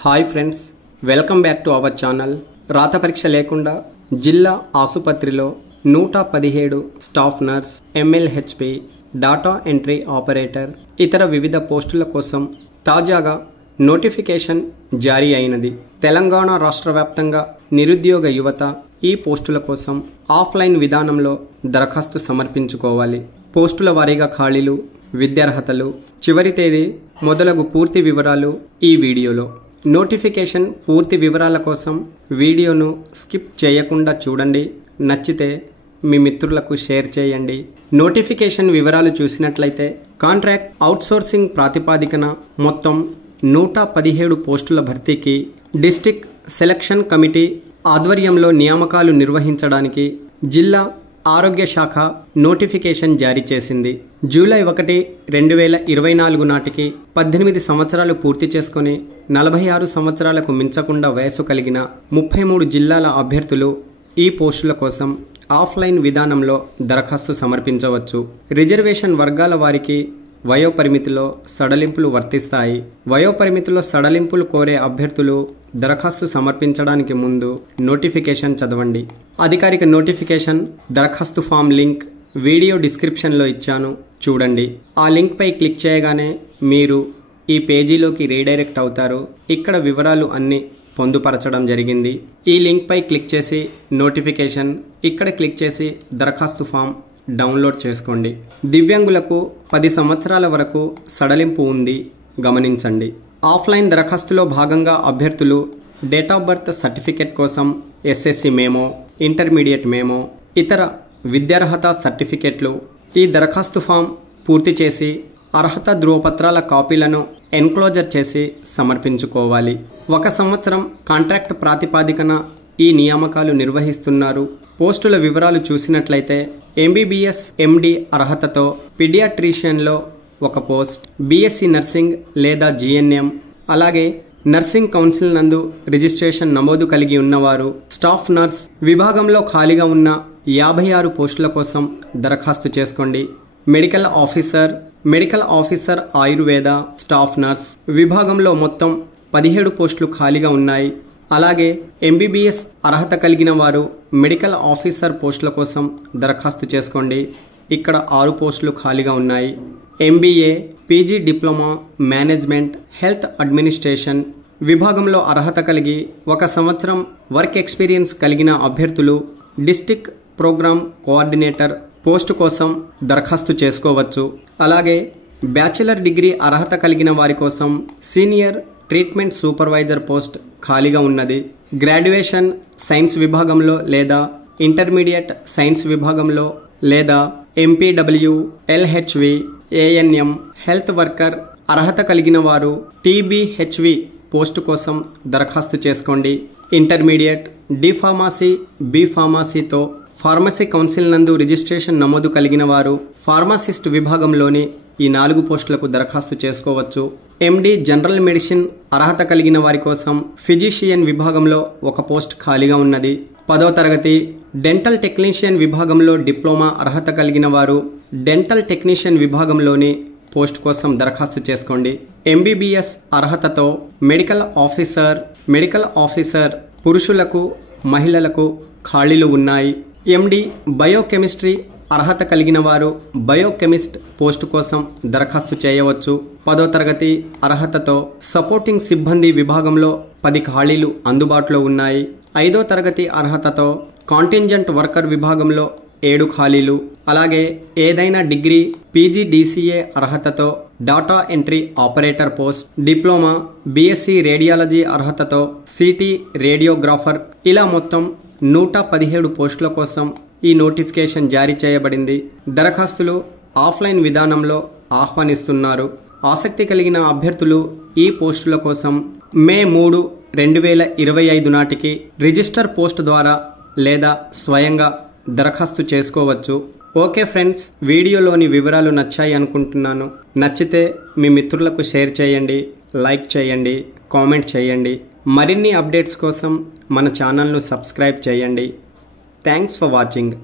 Hi friends, welcome back to our channel. రాత పరీక్ష లేకుండా జిల్లా ఆసుపత్రిలో 117 staff nurse, MLHP, data entry operator, ఇతర వివిధ పోస్టుల కోసం తాజాగా నోటిఫికేషన్ జారీ అయినది. తెలంగాణ రాష్ట్ర వ్యాప్తంగా నిరుద్యోగ యువత ఈ పోస్టుల కోసం ఆఫ్లైన్ విధానంలో దరఖాస్తు సమర్పించుకోవాలి. పోస్టుల వారీగా ఖాళీలు, విద్యార్హతలు, చివరి తేదీ మొదలగు పూర్తి వివరాలు ఈ వీడియోలో. నోటిఫికేషన్ పూర్తి వివరాల కోసం వీడియోను స్కిప్ చేయకుండా చూడండి. నచ్చితే మీ మిత్రులకు షేర్ చేయండి. నోటిఫికేషన్ వివరాలు చూసినట్లయితే కాంట్రాక్ట్ అవుట్సోర్సింగ్ ప్రాతిపాదికన మొత్తం 117 పోస్టుల భర్తీకి డిస్ట్రిక్ట్ సెలక్షన్ కమిటీ ఆధ్వర్యంలో నియామకాలు నిర్వహించడానికి జిల్లా ఆరోగ్య శాఖ నోటిఫికేషన్ జారీ చేసింది. జూలై 1, 2024 నాటికి 18 సంవత్సరాలు పూర్తి చేసుకుని 46 సంవత్సరాలకు మించకుండా వయసు కలిగిన 33 జిల్లాల అభ్యర్థులు ఈ పోస్టుల కోసం ఆఫ్లైన్ విధానంలో దరఖాస్తు సమర్పించవచ్చు. రిజర్వేషన్ వర్గాల వారికి వయోపరిమితిలో సడలింపులు వర్తిస్తాయి. వయోపరిమితిలో సడలింపులు కోరే అభ్యర్థులు దరఖాస్తు సమర్పించడానికి ముందు నోటిఫికేషన్ చదవండి. అధికారిక నోటిఫికేషన్ దరఖాస్తు ఫామ్ లింక్ వీడియో డిస్క్రిప్షన్లో ఇచ్చాను, చూడండి. ఆ లింక్పై క్లిక్ చేయగానే మీరు ఈ పేజీలోకి రీడైరెక్ట్ అవుతారు. ఇక్కడ వివరాలు అన్నీ పొందుపరచడం జరిగింది. ఈ లింక్పై క్లిక్ చేసి నోటిఫికేషన్, ఇక్కడ క్లిక్ చేసి దరఖాస్తు ఫామ్ డౌన్లోడ్ చేసుకోండి. దివ్యాంగులకు 10 సంవత్సరాల వరకు సడలింపు ఉంది, గమనించండి. ఆఫ్లైన్ దరఖాస్తులో భాగంగా అభ్యర్థులు డేట్ ఆఫ్ బర్త్ సర్టిఫికేట్ కోసం SSC మెమో, ఇంటర్మీడియట్ మెమో, ఇతర విద్యార్హత సర్టిఫికేట్లు, ఈ దరఖాస్తు ఫామ్ పూర్తి చేసి అర్హత ధృవపత్రాల కాపీలను ఎన్క్లోజర్ చేసి సమర్పించుకోవాలి. 1 సంవత్సరం కాంట్రాక్ట్ ప్రాతిపాదికన ఈ నియామకాలు నిర్వహిస్తున్నారు. పోస్టుల వివరాలు చూసినట్లయితే MBBS MD అర్హతతో పీడియాట్రిషియన్లో 1 పోస్ట్, BSc నర్సింగ్ లేదా GNM, అలాగే నర్సింగ్ కౌన్సిల్ నందు రిజిస్ట్రేషన్ నమోదు కలిగి ఉన్నవారు స్టాఫ్ నర్స్ విభాగంలో ఖాళీగా ఉన్న 56 పోస్టుల కోసం దరఖాస్తు చేసుకోండి. Medical officer Ayurveda staff nurse విభాగంలో మొత్తం 17 పోస్టులు ఖాళీగా ఉన్నాయి. అలాగే MBBS అర్హత కలిగిన వారు మెడికల్ ఆఫీసర్ పోస్టుల కోసం దరఖాస్తు చేసుకోండి. ఇక్కడ 6 పోస్టులు ఖాళీగా ఉన్నాయి. MBA, PG diploma, management, health administration విభాగంలో అర్హత కలిగి 1 సంవత్సరం వర్క్ ఎక్స్పీరియన్స్ కలిగిన అభ్యర్థులు డిస్ట్రిక్ట్ ప్రోగ్రామ్ కోఆర్డినేటర్ పోస్టు కోసం దరఖాస్తు చేసుకోవచ్చు. అలాగే బ్యాచిలర్ డిగ్రీ అర్హత కలిగిన వారి కోసం సీనియర్ ట్రీట్మెంట్ సూపర్వైజర్ పోస్ట్ ఖాళీగా ఉన్నది. గ్రాడ్యుయేషన్ సైన్స్ విభాగంలో లేదా ఇంటర్మీడియట్ సైన్స్ విభాగంలో లేదా MPW, LHV, ANM, health worker అర్హత కలిగిన వారు TBHV పోస్టు కోసం దరఖాస్తు చేసుకోండి. ఇంటర్మీడియట్, D ఫార్మసీ, B ఫార్మసీతో ఫార్మసీ కౌన్సిల్ నందు రిజిస్ట్రేషన్ నమోదు కలిగిన వారు ఫార్మసిస్ట్ విభాగంలోని ఈ 4 పోస్టులకు దరఖాస్తు చేసుకోవచ్చు. MD జనరల్ మెడిసిన్ అర్హత కలిగిన వారి కోసం ఫిజిషియన్ విభాగంలో 1 పోస్ట్ ఖాళీగా ఉన్నది. 10వ తరగతి డెంటల్ టెక్నీషియన్ విభాగంలో డిప్లొమా అర్హత కలిగిన వారు డెంటల్ టెక్నీషియన్ విభాగంలోని పోస్ట్ కోసం దరఖాస్తు చేసుకోండి. MBBS అర్హతతో మెడికల్ ఆఫీసర్ పురుషులకు, మహిళలకు ఖాళీలు ఉన్నాయి. MD బయోకెమిస్ట్రీ అర్హత కలిగిన వారు బయోకెమిస్ట్ పోస్టు కోసం దరఖాస్తు చేయవచ్చు. 10వ తరగతి అర్హతతో సపోర్టింగ్ సిబ్బంది విభాగంలో 10 ఖాళీలు అందుబాటులో ఉన్నాయి. 5వ తరగతి అర్హతతో కాంటింజెంట్ వర్కర్ విభాగంలో 7 ఖాళీలు. అలాగే ఏదైనా డిగ్రీ, PG DCA అర్హతతో data entry operator post, diploma, BSc radiology అర్హతతో CT రేడియోగ్రాఫర్, ఇలా మొత్తం 117 పోస్టుల కోసం ఈ నోటిఫికేషన్ జారీ చేయబడింది. దరఖాస్తులు ఆఫ్లైన్ విధానంలో ఆహ్వానిస్తున్నారు. ఆసక్తి కలిగిన అభ్యర్థులు ఈ పోస్టుల కోసం మే 3, 2025 నాటికి రిజిస్టర్ పోస్ట్ ద్వారా లేదా స్వయంగా దరఖాస్తు చేసుకోవచ్చు. ఓకే ఫ్రెండ్స్, వీడియోలోని వివరాలు నచ్చాయి అనుకుంటున్నాను. నచ్చితే మీ మిత్రులకు షేర్ చేయండి, లైక్ చేయండి, కామెంట్ చేయండి. మరిన్ని అప్డేట్స్ కోసం మన ఛానల్ను సబ్స్క్రైబ్ చేయండి. Thanks for watching.